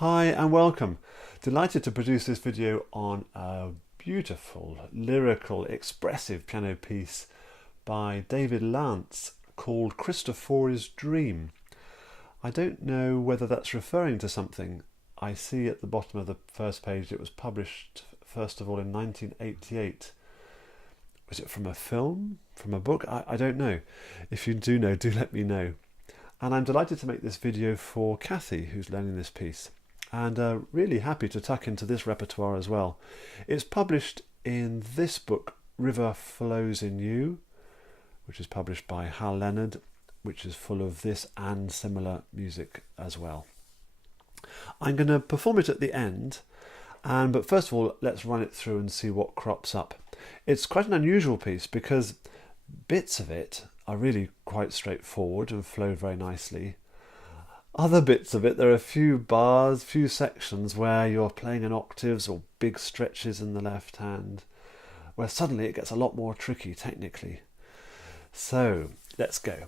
Hi and welcome. Delighted to produce this video on a beautiful, lyrical, expressive piano piece by David Lanz called Christofori's Dream. I don't know whether that's referring to something. I see at the bottom of the first page it was published first of all in 1988. Was it from a film? From a book? I don't know. If you do know, do let me know. And I'm delighted to make this video for Kathy, who's learning this piece. And really happy to tuck into this repertoire as well. It's published in this book, River Flows in You, which is published by Hal Leonard, which is full of this and similar music as well. I'm going to perform it at the end, but first of all, let's run it through and see what crops up. It's quite an unusual piece because bits of it are really quite straightforward and flow very nicely. Other bits of it, there are a few bars, few sections where you're playing in octaves or big stretches in the left hand, where suddenly it gets a lot more tricky technically. So let's go.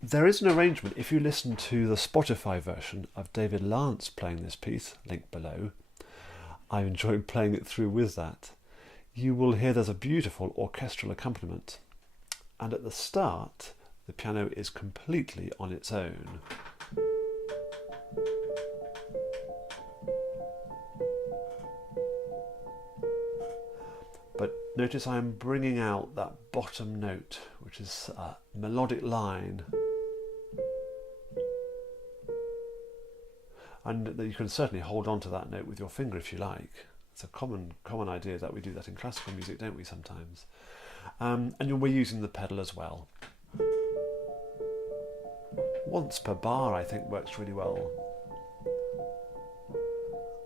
There is an arrangement, if you listen to the Spotify version of David Lanz playing this piece, link below, I enjoyed playing it through with that. You will hear there's a beautiful orchestral accompaniment. And at the start, the piano is completely on its own. But notice I'm bringing out that bottom note, which is a melodic line. And you can certainly hold on to that note with your finger if you like. It's a common idea that we do that in classical music, don't we, sometimes? And we're using the pedal as well. Once per bar, I think, works really well.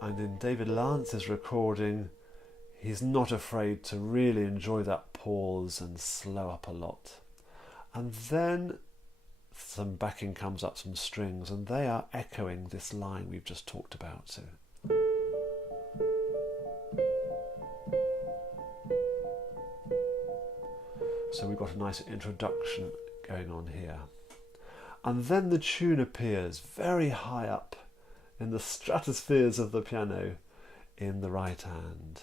And in David Lanz's recording, he's not afraid to really enjoy that pause and slow up a lot. And then some backing comes up, some strings, and they are echoing this line we've just talked about. So we've got a nice introduction going on here. And then the tune appears very high up in the stratospheres of the piano in the right hand.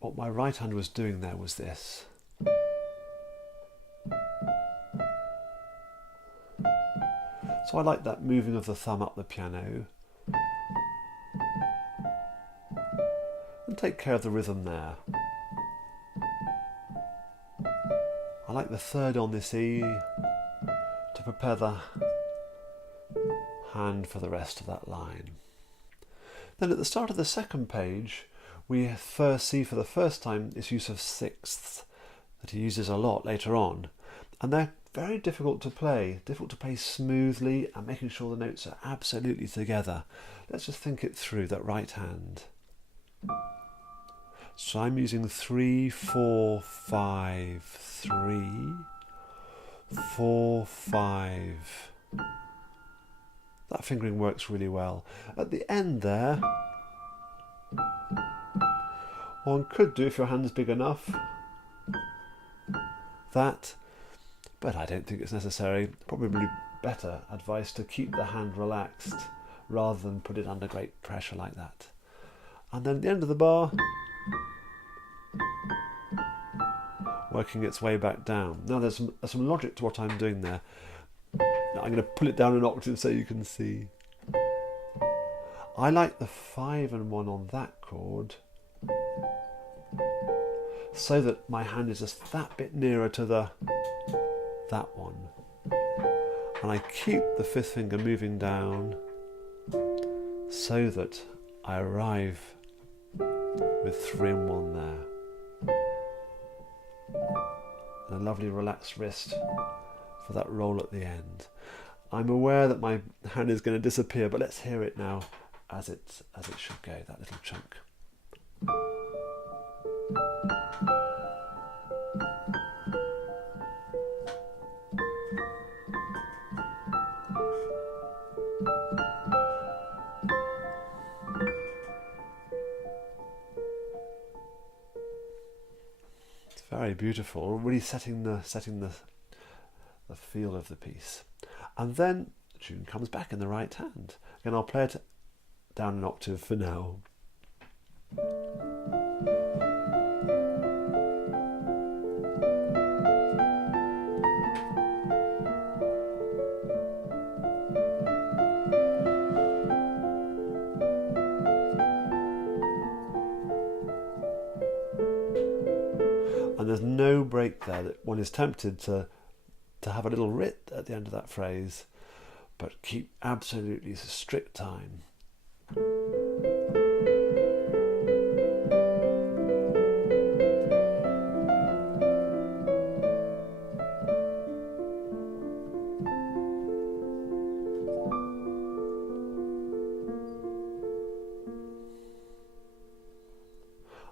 What my right hand was doing there was this. So I like that moving of the thumb up the piano. And take care of the rhythm there. I like the third on this E to prepare the hand for the rest of that line. Then at the start of the second page, we first see for the first time this use of sixths that he uses a lot later on. And they're very difficult to play smoothly and making sure the notes are absolutely together. Let's just think it through, that right hand. So I'm using 3, 4, 5, 3, 4, 5. That fingering works really well. At the end there, one could do, if your hand's big enough, that, but I don't think it's necessary. Probably better advice to keep the hand relaxed rather than put it under great pressure like that. And then at the end of the bar, working its way back down. Now there's some logic to what I'm doing there. Now I'm going to pull it down an octave so you can see. I like the 5 and 1 on that chord, so that my hand is just that bit nearer to that one. And I keep the fifth finger moving down so that I arrive with 3 and 1 there. And a lovely relaxed wrist for that roll at the end. I'm aware that my hand is going to disappear, but let's hear it now as it should go, that little chunk. very beautiful, really setting the feel of the piece. And then the tune comes back in the right hand. Again, I'll play it down an octave for now. And there's no break there. That one is tempted to have a little writ at the end of that phrase, but keep absolutely strict time.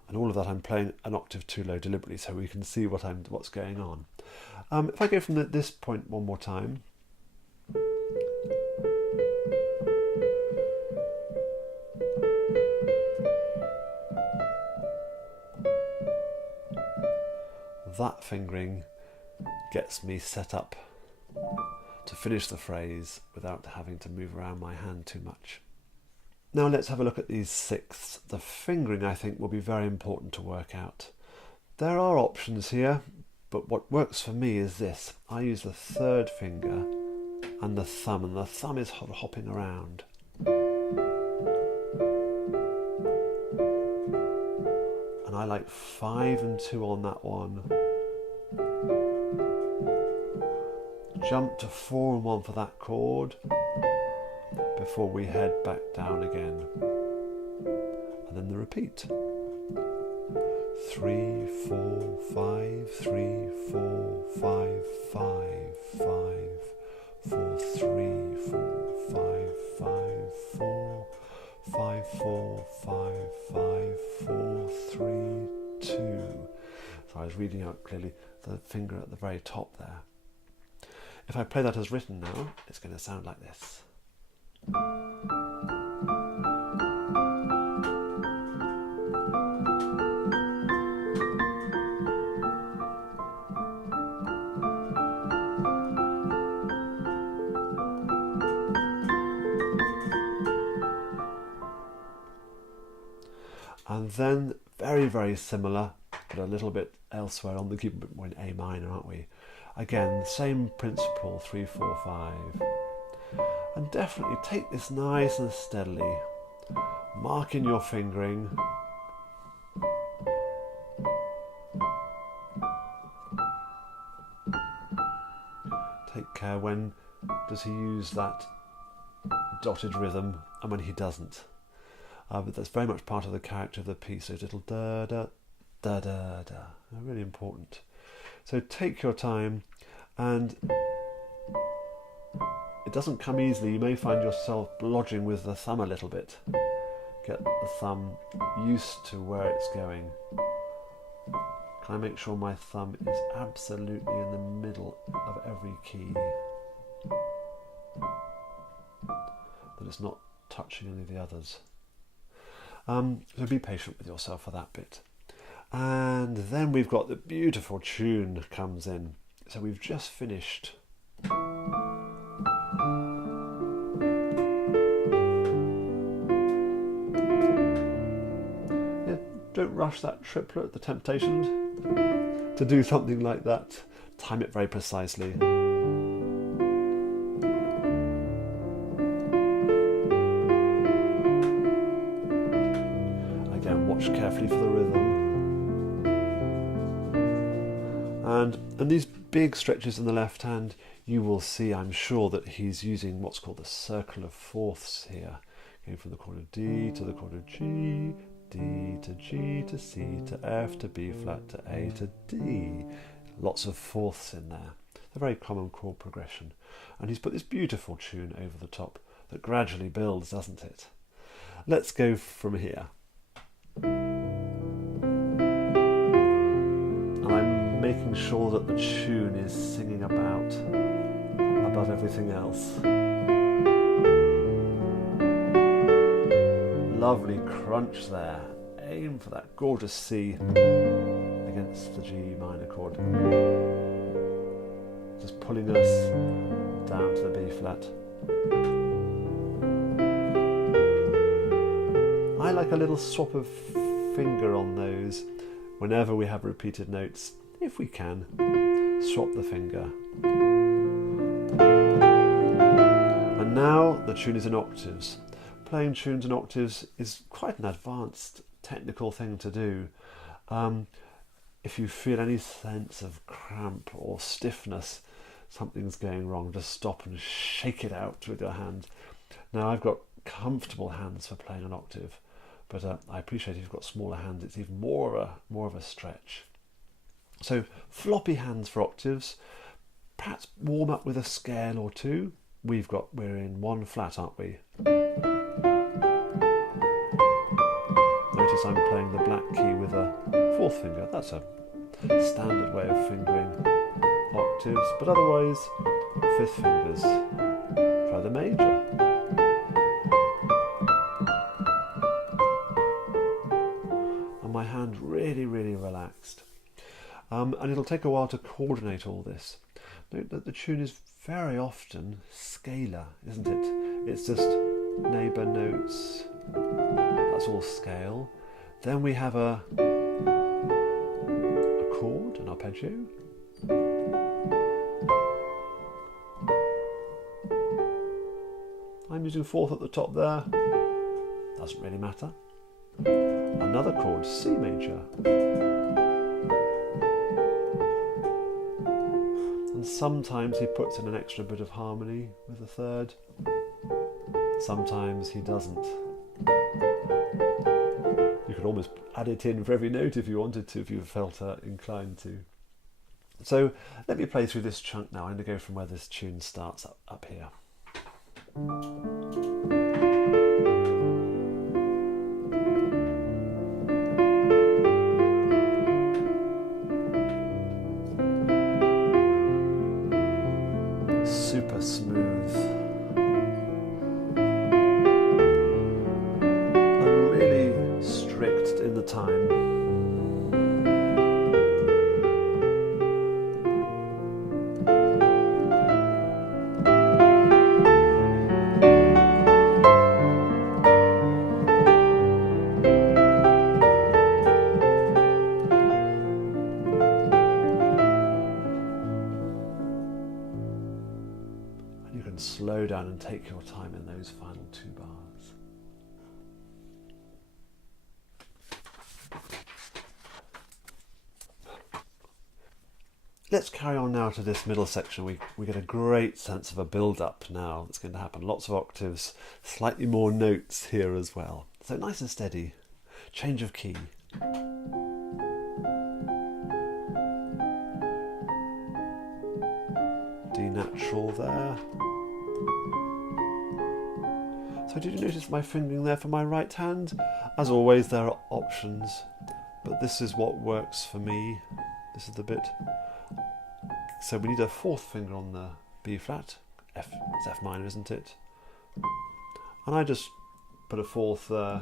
And all of that I'm playing an octave too low deliberately so we can see what's going on. If I go from this point one more time. That fingering gets me set up to finish the phrase without having to move around my hand too much. Now let's have a look at these sixths. The fingering, I think, will be very important to work out. There are options here, but what works for me is this. I use the third finger and the thumb is hopping around. And I like 5 and 2 on that one. Jump to 4 and 1 for that chord before we head back down again. And then the repeat. 3, 4, 5, 3, 4, 5, 5, 5, 4, 3, 4, 5, 5, 4, 5, 4, 5, 5, 4, 3, 2. So I was reading out clearly the finger at the very top there. If I play that as written now, it's going to sound like this. And then, very, very similar, but a little bit elsewhere on the keyboard, we're in A minor, aren't we? Again, same principle, 3, 4, 5. And definitely take this nice and steadily, marking your fingering. Take care when does he use that dotted rhythm and when he doesn't. But that's very much part of the character of the piece. So little da da da da da. Really important. So take your time, and it doesn't come easily. You may find yourself blodging with the thumb a little bit. Get the thumb used to where it's going. Can I make sure my thumb is absolutely in the middle of every key? That it's not touching any of the others. So be patient with yourself for that bit. And then we've got the beautiful tune comes in. So we've just finished. Yeah, don't rush that triplet, the temptation to do something like that. Time it very precisely. Watch carefully for the rhythm. And these big stretches in the left hand, you will see, I'm sure, that he's using what's called the circle of fourths here. Going from the chord of D to the chord of G, D to G to C to F to B flat to A to D. Lots of fourths in there. A very common chord progression. And he's put this beautiful tune over the top that gradually builds, doesn't it? Let's go from here. And I'm making sure that the tune is singing above everything else. Lovely crunch there. Aim for that gorgeous C against It's the G minor chord. Just pulling us down to the B flat. I like a little swap of finger on those whenever we have repeated notes, if we can. Swap the finger. And now the tune is in octaves. Playing tunes in octaves is quite an advanced technical thing to do. If you feel any sense of cramp or stiffness, something's going wrong, just stop and shake it out with your hand. Now, I've got comfortable hands for playing an octave, but I appreciate if you've got smaller hands, it's even more of a stretch. So floppy hands for octaves. Perhaps warm up with a scale or two. We're in one flat, aren't we? Notice I'm playing the black key with a fourth finger. That's a standard way of fingering octaves, but otherwise fifth fingers. Try the major. And my hand really, really relaxed. And it'll take a while to coordinate all this. Note that the tune is very often scalar, isn't it? It's just neighbour notes. That's all scale. Then we have a chord, an arpeggio. I'm using fourth at the top there. Doesn't really matter. Another chord, C major. And sometimes he puts in an extra bit of harmony with the third. Sometimes he doesn't. You could almost add it in for every note if you wanted to, if you felt inclined to. So let me play through this chunk now. I'm going to go from where this tune starts up here. Super smooth. And really strict in the time. You can slow down and take your time in those final two bars. Let's carry on now to this middle section. We get a great sense of a build-up now that's going to happen. Lots of octaves, slightly more notes here as well. So nice and steady. Change of key. D natural there. So did you notice my fingering there for my right hand? As always, there are options, but this is what works for me. This is the bit. So we need a fourth finger on the B flat. It's F minor, isn't it? And I just put a fourth there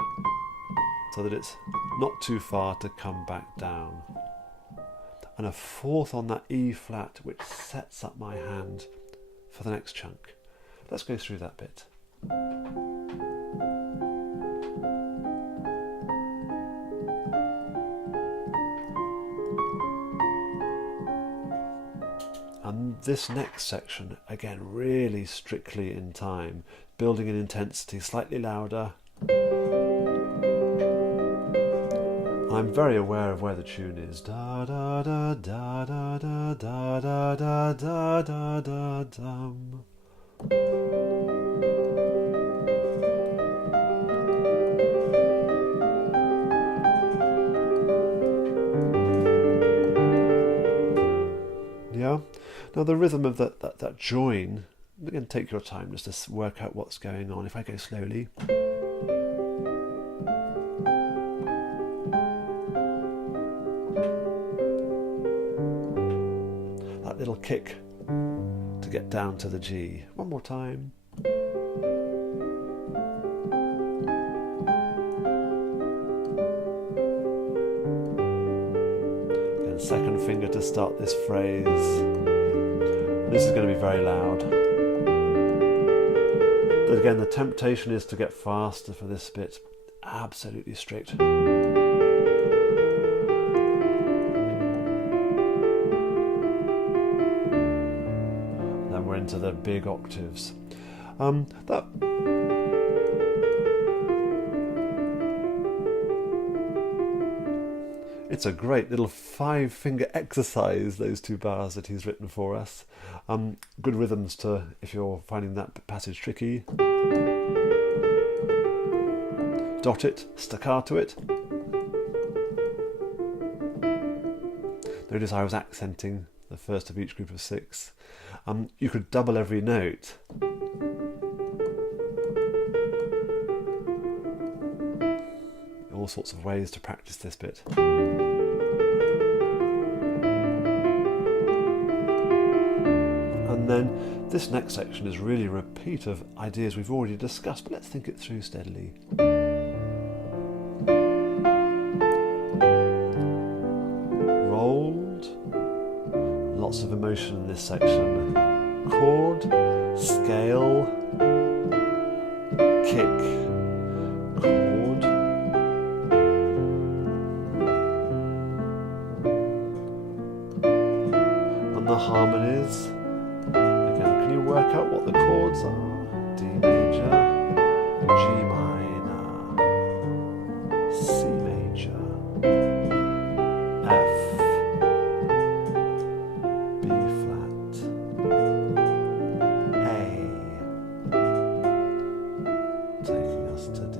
so that it's not too far to come back down. And a fourth on that E flat, which sets up my hand for the next chunk. Let's go through that bit. And this next section, again, really strictly in time, building in intensity, slightly louder. I'm very aware of where the tune is. Da da da da da da da da da da da da dum. Yeah. Now the rhythm of that join, again, take your time just to work out what's going on. If I go slowly. That little kick to get down to the G. One more time. finger to start this phrase. This is going to be very loud. But again, the temptation is to get faster for this bit. Absolutely strict. Then we're into the big octaves. It's a great little 5-finger exercise, those 2 bars that he's written for us. Good rhythms to, if you're finding that passage tricky. Dot it, staccato it. Notice I was accenting the first of each group of 6. You could double every note. All sorts of ways to practice this bit. And then this next section is really a repeat of ideas we've already discussed, but let's think it through steadily. Rolled. Lots of emotion in this section. Chord, scale, kick, chord, and the harmonies. Again, can you work out what the chords are? D major, G minor, C major, F, B flat, A, taking us to D.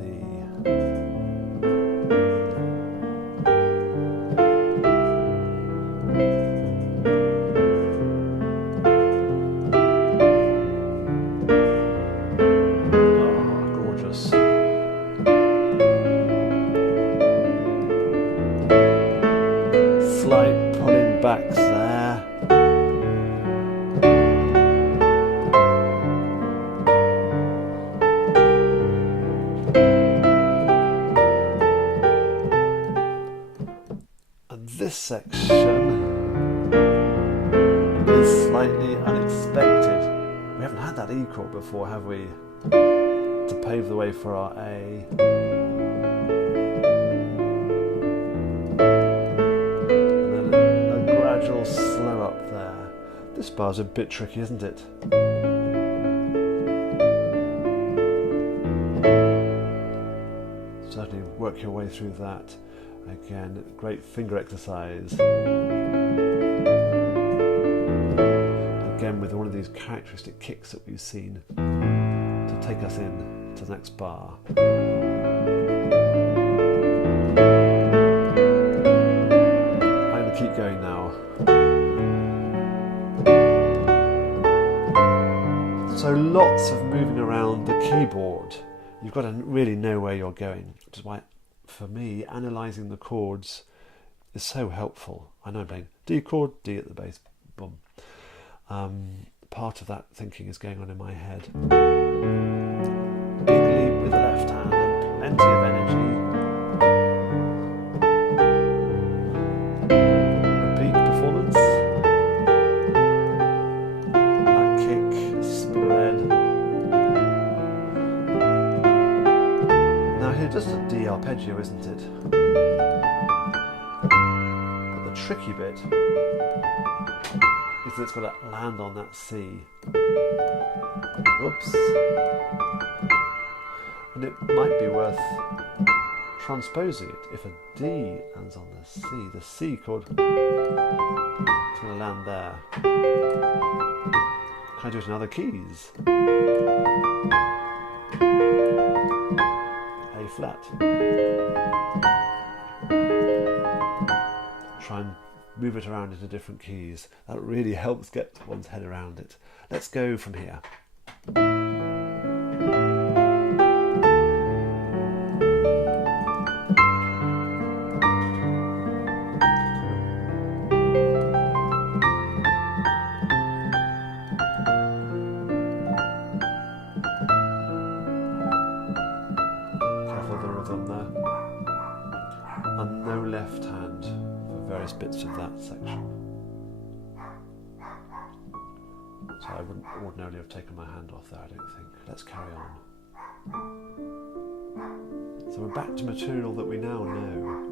Slight pulling backs there. And this section is slightly unexpected. We haven't had that E chord before, have we? To pave the way for our A. Slow up there. This bar's a bit tricky, isn't it? Certainly work your way through that. Again, great finger exercise. Again, with one of these characteristic kicks that we've seen to take us in to the next bar. I'm going to keep going now. So lots of moving around the keyboard. You've got to really know where you're going, which is why, for me, analysing the chords is so helpful. I know I'm playing D chord, D at the bass, boom. Part of that thinking is going on in my head. Big leap with the left hand and plenty of energy. Repeat performance. Just a D arpeggio, isn't it? But the tricky bit is that it's got to land on that C. Oops. And it might be worth transposing it. If a D lands on the C chord is going to land there. Can I do it in other keys? A flat. Try and move it around into different keys. That really helps get one's head around it. Let's go from here. And no left hand for various bits of that section. So I wouldn't ordinarily have taken my hand off there, I don't think. Let's carry on. So we're back to material that we now know.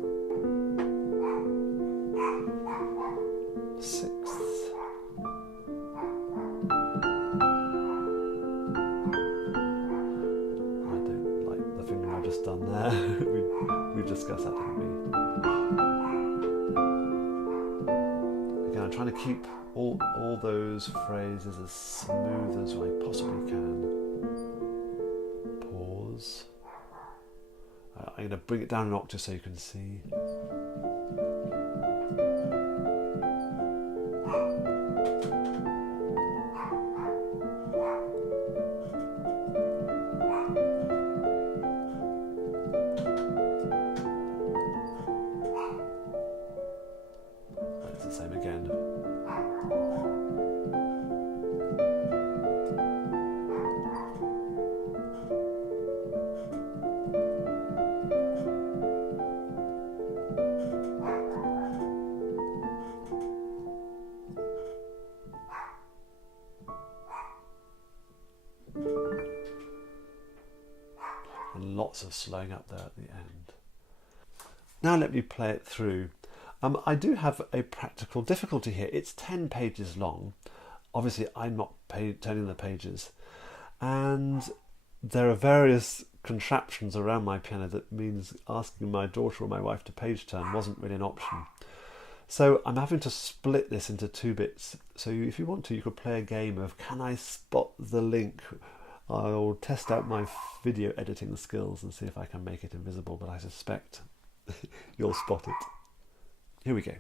Sixth. I don't like the finger I've just done there. we discussed that, didn't we? Again, I'm trying to keep all those phrases as smooth as I possibly can. Pause. I'm going to bring it down an octave so you can see. It's the same again. And lots of slowing up there at the end. Now let me play it through. I do have a practical difficulty here. It's 10 pages long. Obviously, I'm not turning the pages. And there are various contraptions around my piano that means asking my daughter or my wife to page turn wasn't really an option. So I'm having to split this into 2 bits. So if you want to, you could play a game of can I spot the link? I'll test out my video editing skills and see if I can make it invisible, but I suspect you'll spot it. Here we go.